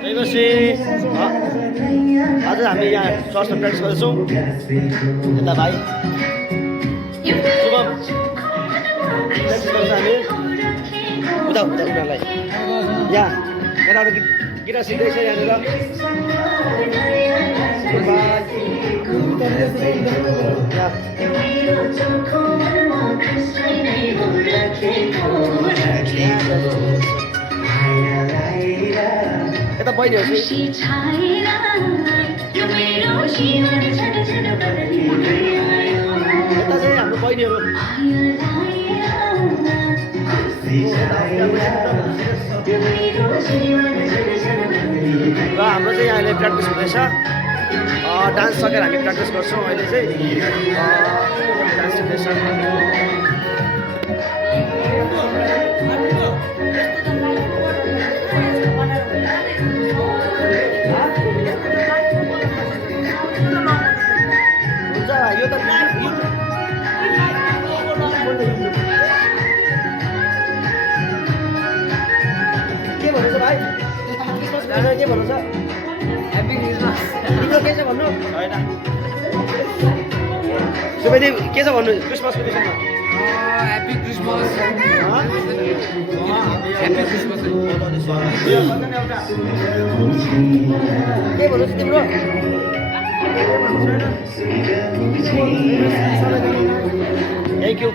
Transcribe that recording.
त्यसपछि आज हामी यहाँ चर्चमा प्र्याक्टिस गर्दैछौँ। यता भाइ शुभम प्र्याक्टिस गर्छ हामी उता उनीहरूलाई यहाँ यताबाट गिटार सिक्दैछ यहाँनिर। यता बहिनीहरू यता चाहिँ हाम्रो बहिनीहरू र हाम्रो चाहिँ अहिले प्र्याक्टिस हुँदैछ। डान्स सकेर हामी प्र्याक्टिस गर्छौँ। अहिले चाहिँ डान्स हुँदैछ। हुन्छ यो त के भन्नु छ भाइ? के भन्नु छ? Happy Christmas. तिम्रो के छ भन्नु? होइन सुबेदी के छ भन्नु क्रिसमसको विषयमा? Happy Christmas. Happy Christmas. के भन्नु छ तिम्रो? Thank you